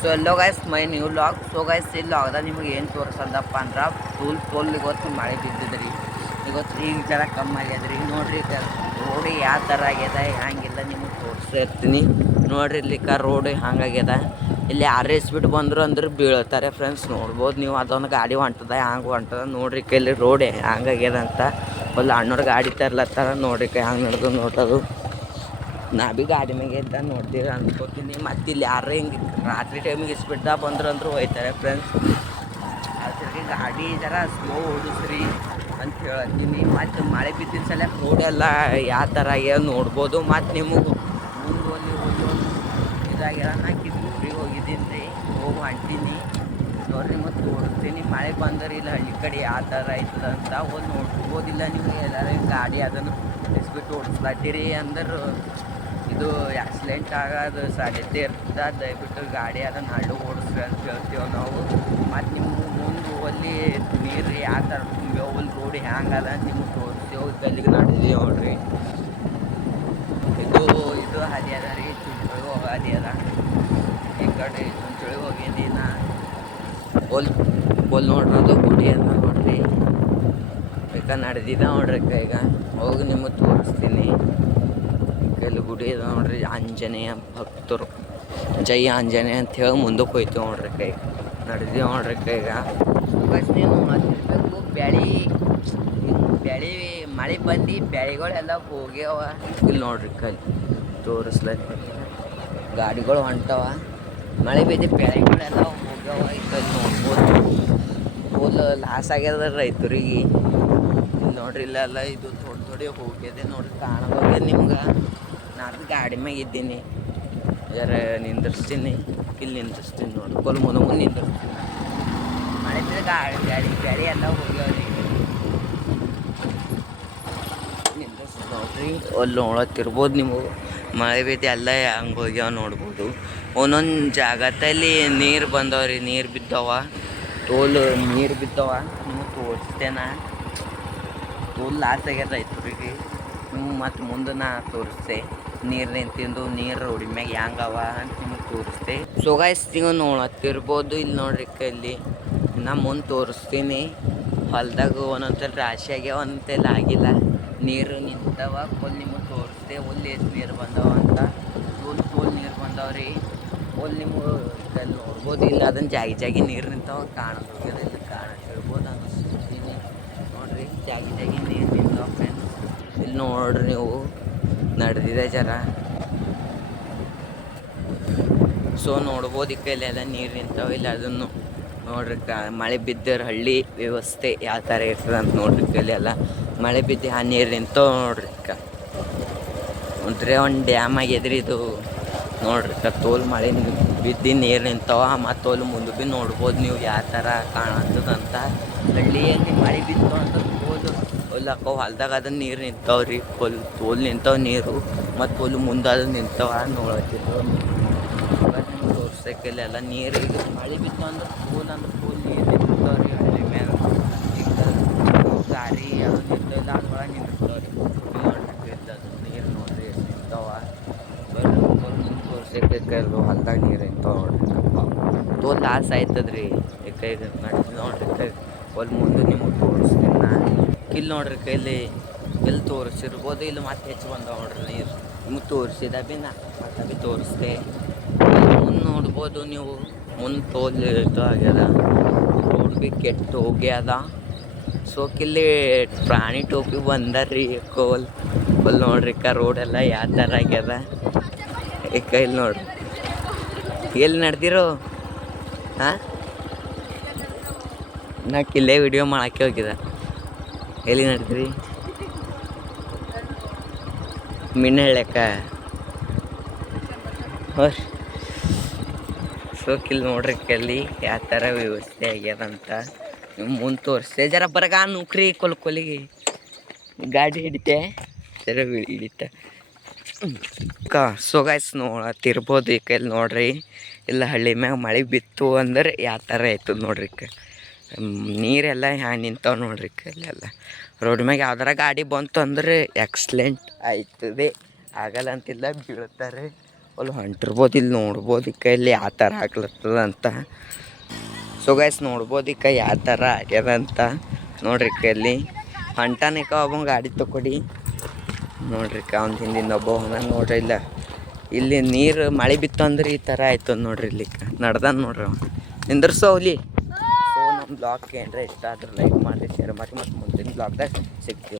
So yellow guys my new log. So guys ಇಲ್ಲಿ ಲಾಗ್ದಾಗ ನಿಮಗೆ ಏನು ತೋರಿಸಲ್ದಪ್ಪ ಅಂದ್ರೆ ತೋಲ್ ಇವತ್ತು ಮಳೆ ಬಿದ್ದಿದ್ರಿ. ಇವತ್ತು ಈಗ ಜರ ಕಮ್ಮಿ ಆಗ್ಯದ್ರಿ. ನೋಡ್ರಿ ರೋಡ್ ಯಾವ ಥರ ಆಗ್ಯದ ಹ್ಯಾಂಗಿಲ್ಲ ನಿಮಗೆ ತೋರಿಸ್ತಾ ಇರ್ತೀನಿ. ನೋಡ್ರಿ ಇಲ್ಲಿಕ ರೋಡ್ ಹಂಗಾಗ್ಯದ. ಇಲ್ಲಿ ಬಿಟ್ಟು ಬಂದರು ಅಂದ್ರೆ ಬೀಳ್ತಾರೆ ಫ್ರೆಂಡ್ಸ್. ನೋಡ್ಬೋದು ನೀವು, ಅದೊಂದು ಗಾಡಿ ಹೊಂಟದ ಹ್ಯಾಂಗೆ ಹೊಂಟದ ನೋಡ್ರಿ. ಇಲ್ಲಿ ರೋಡ್ ಹ್ಯಾಂಗಾಗ್ಯದ ಅಂತ ಒಂದು ಅಣ್ಣವ್ರು ಗಾಡಿ ತರ್ಲತ್ತಾರ. ನೋಡ್ರಿ ಹ್ಯಾಂಗೆ ನಡೆದು ನೋಡೋದು. ನಾ ಭೀ ಗಾಡಿ ಮ್ಯಾಗೆ ಇದ್ದ ನೋಡ್ತೀವಿ ಅನ್ಕೋತೀನಿ. ಮತ್ತು ಇಲ್ಲಿ ಯಾರು ಹಿಂಗೆ ರಾತ್ರಿ ಟೈಮಿಗೆ ಸ್ಪೀಡ್ದಾಗ ಬಂದ್ರು ಅಂದರೂ ಹೋಯ್ತಾರೆ ಫ್ರೆಂಡ್ಸ್. ಅದಕ್ಕೆ ಗಾಡಿ ಜರ ಸ್ಲೋ ಓಡಿಸ್ರಿ ಅಂತ ಹೇಳ್ತೀನಿ. ಮತ್ತು ಮಳೆ ಬಿದ್ದಿನ ಸಲ ರೋಡ್ ಎಲ್ಲ ಯಾವ ಥರ ಆಗ್ಯಾವ ನೋಡ್ಬೋದು. ಮತ್ತು ನಿಮಗೆ ಮುಂದೆ ಇದಾಗ್ಯಾರ ನಾ ಕಿತ್ತೂರಿಗೆ ಹೋಗಿದ್ದೀನಿ ರೀ, ಹೋಗಿ ಹೊಂಟೀನಿ ನೋಡ್ರಿ. ಮತ್ತು ತೋರಿಸ್ತೀನಿ ಮಳೆ ಬಂದ್ರೆ ಇಲ್ಲ ಹಳ್ಳಿ ಕಡೆ ಯಾವ ಥರ ಆಯ್ತದ ಅಂತ ಒಂದು ನೋಡ್ಬೋದಿಲ್ಲ. ನೀವು ಎಲ್ಲರೂ ಗಾಡಿ ಅದನ್ನು ಬಿಟ್ಟು ಓಡಿಸ್ಲಾತೀರಿ ಅಂದ್ರೆ ಇದು ಆಕ್ಸಿಡೆಂಟ್ ಆಗೋದು ಸಾಧ್ಯತೆ ಇರ್ತದೆ. ದಯವಿಟ್ಟು ಗಾಡಿ ಅದನ್ನು ಹಳ್ಳು ಓಡಿಸ್ರಿ ಅಂತ ಹೇಳ್ತೀವಿ ನಾವು. ಮತ್ತು ನಿಮ್ಗೆ ಮುಂದೆ ಅಲ್ಲಿ ನೀರು ಯಾವ ಥರ ತುಂಬ್ಯಾವ, ಅಲ್ಲಿ ರೋಡ್ ಹ್ಯಾಂಗದ ಅಂತ ನಿಮ್ಗೆ ತೋರಿಸ್ತೇವೆ. ಗಲ್ಲಿಗೆ ನಡೆದೀವಿ ನೋಡ್ರಿ. ಇದು ಹದಿ ಅದ ರೀ, ಚುಂಚುಳಿ ಹೋಗೋ ಹದಿ ಅದ. ಈ ಕಡೆ ಚುಂಚುಳಿ ಹೋಗಿದ್ದೀನಿ ನಾ. ಒಲ್ ನೋಡ್ರದು ಗುಡಿ ಅದ ನೋಡ್ರಿ. ಈಗ ನಡೆದಿದ್ದ ನೋಡ್ರಿ. ಈಗ ಹೋಗಿ ನಿಮಗೆ ತೋರಿಸ್ತೀನಿ. ಇಲ್ಲಿ ಗುಡಿ ಇದೆ ನೋಡ್ರಿ. ಆಂಜನೇಯ ಭಕ್ತರು, ಜೈ ಆಂಜನೇಯ ಅಂತ ಹೇಳಿ ಮುಂದಕ್ಕೆ ಹೋಯ್ತೀವಿ ನೋಡ್ರಿ. ಕೈ ನಡೆದೀವಿ ನೋಡ್ರಿ. ಈಗ ಫಸ್ಟ್ ನೀವು ಹತ್ತಿರಬೇಕು. ಬೆಳೆ ಮಳೆ ಬಂದು ಬೆಳೆಗಳೆಲ್ಲ ಹೋಗ್ಯಾವ. ಇಲ್ಲಿ ನೋಡ್ರಿ ಕೈ ತೋರಿಸ್ಲಕ್ಕೆ ಗಾಡಿಗಳು ಹೊಂಟವ. ಮಳೆ ಬಿದ್ದು ಬೆಳೆಗಳೆಲ್ಲ ಹೋಗ್ಯಾವ. ಈ ಕೈ ನೋಡ್ಬೋದು ಫುಲ್ ಲಾಸ್ ಆಗ್ಯದ ರೈತರಿಗೆ. ಇಲ್ಲಿ ನೋಡ್ರಿ ಇಲ್ಲೆಲ್ಲ ಇದು ಥೋಡಿ ಹೋಗ್ಯದೆ ನೋಡ್ರಿ, ಕಾಣೋಗ್ಯದ ನಿಮ್ಗೆ. ನಾನು ಗಾಡಿ ಮ್ಯಾಗ ಇದ್ದೀನಿ, ಯಾರ ನಿಂದಿರ್ಸ್ತೀನಿ. ಇಲ್ಲಿ ನಿಂದಿರ್ಸ್ತೀನಿ ನೋಡ್ರಿ, ಕೊಲ್ ಮುಂದೆ ನಿಂದಿರ್ಸ್ತೀನಿ. ಮಳೆ ಬಿದ್ದು ಗಾಡಿ ಎಲ್ಲ ಹೋಗ್ಯಾವ್ರಿ. ನಿಂದಿರ್ಸಿ ನೋಡ್ರಿ. ಅಲ್ಲಿ ನೋಡತ್ತಿರ್ಬೋದು ನೀವು. ಮಳೆ ಬಿದ್ದು ಎಲ್ಲ ಹಂಗೆ ಹೋಗ್ಯಾವ ನೋಡ್ಬೋದು. ಒಂದೊಂದು ಜಾಗದಲ್ಲಿ ನೀರು ಬಂದವ್ರಿ, ನೀರು ಬಿದ್ದವ, ನೀರು ಬಿದ್ದವ. ನಿಮಗೆ ತೋರಿಸ್ತೇನೆ. ಲಾಸ್ ಆಗ್ಯದ ರೈತರಿಗೆ. ನೀವು ಮತ್ತು ಮುಂದೆ ನಾ ತೋರಿಸ್ತೆ ನೀರು ನಿಂತಿಂದು ನೀರು ರೋಡಿ ಮ್ಯಾಗ ಹ್ಯಾಂಗವ ಅಂತ ನಿಮಗೆ ತೋರಿಸ್ತೆ. ಸೊ ಗೈಸ್ ನೀವು ನೋಡತ್ತಿರ್ಬೋದು. ಇಲ್ಲಿ ನೋಡ್ರಿ ಇಲ್ಲಿ ನಾ ಮುಂದೆ ತೋರಿಸ್ತೀನಿ. ಹೊಲ್ದಾಗ ಒಂದೊಂದ್ಸಲ ರಾಶಿ ಆಗ್ಯಾವ, ಒಂದೊಂದ್ಸಲ ಆಗಿಲ್ಲ. ನೀರು ನಿಂತವ ಫುಲ್ ನಿಮಗೆ ತೋರಿಸ್ತೆ. ಒಲ್ಲಿ ಎಷ್ಟು ನೀರು ಬಂದವ ಅಂತ. ಫುಲ್ ನೀರು ಬಂದವ್ರಿ. ಫುಲ್ ನಿಮಗೆ ಇಲ್ಲಿ ನೋಡ್ಬೋದು. ಇಲ್ಲ ಅದನ್ನು ಜಾಗಿ ನೀರು ನಿಂತವ ಕಾಣೋದು. ಇಲ್ಲಿ ಕಾಣಿರ್ಬೋದು ಅನ್ನಿಸ್ತೀನಿ ನೋಡ್ರಿ. ಜಾಗಿ ನೀರು ನಿಂತವ ಫ್ರೆಂಡ್ಸ್. ಇಲ್ಲಿ ನೋಡ್ರಿ ನೀವು ನಡೆದಿದೆ ಜರ. ಸೊ ನೋಡ್ಬೋದು. ಈ ಕೈಲೆಲ್ಲ ನೀರು ನಿಂತಾವೆ. ಇಲ್ಲ ಅದನ್ನು ನೋಡ್ರಿ. ಮಳೆ ಬಿದ್ದರೆ ಹಳ್ಳಿ ವ್ಯವಸ್ಥೆ ಯಾವ ಥರ ಇರ್ತದೆ ಅಂತ ನೋಡ್ರಿ. ಕೈಲೆಲ್ಲ ಮಳೆ ಬಿದ್ದು ಆ ನೀರು ನಿಂತಾವ ನೋಡ್ರಿ. ಒಂದ್ರೆ ಒಂದು ಡ್ಯಾಮ್ ಆಗ್ಯದ್ರಿ ಇದು ನೋಡ್ರಿ. ತೋಲ್ ಮಳೆ ಬಿದ್ದು ನೀರು ನಿಂತಾವ. ಮತ್ತು ತೋಲ್ ಮುಂದೆ ಭೀ ನೋಡ್ಬೋದು ನೀವು ಯಾವ ಥರ ಕಾಣತ್ತದಂತ. ಹಳ್ಳಿಯಲ್ಲಿ ಮಳೆ ಬಿತ್ತು ಅಂದ್ರೆ ಹೊಲಕ್ಕ ಹೊಲ್ದಾಗ ಅದನ್ನು ನೀರು ನಿಂತಾವ್ರಿ. ತೋಲ್ ನಿಂತಾವ ನೀರು. ಮತ್ತು ಫುಲ್ ಮುಂದೆ ಅದು ನಿಂತಾವ ನೋಡತ್ತಿದ್ದು. ನಿಮ್ಗೆ ತೋರ್ಸಕ್ಕಿಲ್ಲ ನೀರು. ಈಗ ಮಳೆ ಬಿತ್ತು ಅಂದ್ರೆ ಫುಲ್ ನೀರು ನಿಂತಾವ್ರಿ ಹಳ್ಳಿ ಮ್ಯಾಗ. ಈಗ ಗಾಡಿ ಅದು ನಿಂತಿಲ್ಲ, ಅದ್ರೊಳಗೆ ನಿಂತಿರ್ತಾವ್ರಿ. ನೋಡ್ರಿ ಅದು ನೀರು ನೋಡ್ರಿ ಎಷ್ಟು ನಿಂತಾವ. ಮುಂದೆ ತೋರ್ಸಕ್ಕಿಲ್ಲ ಹೊಲ್ದಾಗ ನೀರು ನಿಂತಾವ ನೋಡ್ರಿ. ತೋಲ್ ಲಾಸ್ ಆಯ್ತದ್ರಿ. ಈಗ ನಡೆಸಿ ನೋಡ್ರಿ. ಒಂದು ಮುಂದೆ ನಿಮಗೆ ತೋರಿಸ್ತೀನಿ ನಾನು. ಇಲ್ಲಿ ನೋಡ್ರಿ ಕೈಲಿ ಎಲ್ಲಿ ತೋರಿಸಿರ್ಬೋದು. ಇಲ್ಲಿ ಮತ್ತೆ ಹೆಚ್ಚು ಬಂದಾವ ನೋಡ್ರಿ ನೀರು. ನಿಮಗೆ ತೋರಿಸಿದ ಭೀ ನಾ ಮತ್ತೆ ಭೀ ತೋರಿಸ್ದೆ. ಮುಂದೆ ನೋಡ್ಬೋದು ನೀವು. ಮುಂದೆ ತೋಲ್ ಇದು ಆಗ್ಯದ. ರೋಡ್ ಭೀ ಕೆಟ್ಟು ಹೋಗ್ಯದ. ಸೋಕಿಲ್ಲಿ ಪ್ರಾಣಿ ಟೋಪಿ ಬಂದಾರ್ರಿ ಫುಲ್ ನೋಡ್ರಿ. ರೋಡೆಲ್ಲ ಯಾವ ಥರ ಆಗ್ಯದ. ಈ ಕೈಲಿ ನೋಡ್ರಿ ಎಲ್ಲಿ ನಡೆದಿರೋ. ಹಾಂ, ನಾ ಕಿಲ್ಲೇ ವಿಡಿಯೋ ಮಾಡಕ್ಕೆ ಹೋಗಿದ್ದೆ. ಎಲ್ಲಿ ನಡೆದ್ರಿ? ಮಿಣ್ಣೆ ಹೇಳಕ್ಕ ಹೋರಿ. ಸೊ ಕಿಲ್ ನೋಡ್ರಿ ಕಲ್ಲಿ ಯಾವ ಥರ ವ್ಯವಸ್ಥೆ ಆಗ್ಯದಂತ ನೀವು ಮುಂದೆ ತೋರಿಸ್ತೆ. ಜರ ಬರಗ ನೌಕ್ರಿ ಕೊಲಿಗೆ ಗಾಡಿ ಹಿಡಿತೆ ಜರ ಹಿಡಿತೆ. So guys ನೋಡತ್ತಿರ್ಬೋದು. ಈ ಕೈಲಿ ನೋಡ್ರಿ. ಇಲ್ಲ ಹಳ್ಳಿ ಮ್ಯಾಗ ಮಳೆ ಬಿತ್ತು ಅಂದ್ರೆ ಯಾವ ಥರ ಆಯ್ತದ ನೋಡ್ರಿ. ನೀರೆಲ್ಲ ಹ್ಯಾಂಗೆ ನಿಂತಾವ ನೋಡ್ರಿ. ಕೈಲೆಲ್ಲ ರೋಡ್ ಮ್ಯಾಗ ಯಾವ್ದಾರ ಗಾಡಿ ಬಂತು ಅಂದ್ರೆ ಆಕ್ಸಿಡೆಂಟ್ ಆಯ್ತದೆ. ಆಗಲ್ಲ ಅಂತಿಲ್ಲ, ಬೀಳ್ತಾರೆ. ಅಲ್ಲಿ ಹೊಂಟಿರ್ಬೋದು. ಇಲ್ಲಿ ನೋಡ್ಬೋದು ಈ ಇಲ್ಲಿ ಯಾವ ಥರ ಆಗ್ಲತ್ತದ ಅಂತ. ಸೊ ಗೈಸ್ ನೋಡ್ಬೋದು ಈ ಯಾವ ಥರ ಆಗ್ಯದ ಅಂತ ನೋಡ್ರಿ. ಇಲ್ಲಿ ಹೊಂಟಾನಿಕ ಒಬ್ಬ ಗಾಡಿ ತಗೊಡಿ ನೋಡ್ರಿ. ಅವ್ನ ಹಿಂದಿಂದ ಒಬ್ಬ ನೋಡ್ರಿ. ಇಲ್ಲಿ ನೀರು ಮಳೆ ಬಿತ್ತು ಅಂದ್ರೆ ಈ ಥರ ಆಯ್ತು ನೋಡ್ರಿ. ಇಲ್ಲಿ ನಡ್ದಾನ ನೋಡ್ರಿ ನಿಂದ್ರಸೋ ಅಲ್ಲಿ. ಸೊ ನಮ್ಮ ಬ್ಲಾಗ್ ಏನ್ರ ಇಷ್ಟ ಆದ್ರೆ ಲೈಕ್ ಮಾಡಿ, ಶೇರ್ ಮಾಡಿ, ಮತ್ತು ಮುಂದಿನ ಬ್ಲಾಗ್ದಾಗ ಸಿಗ್ತೀವಿ.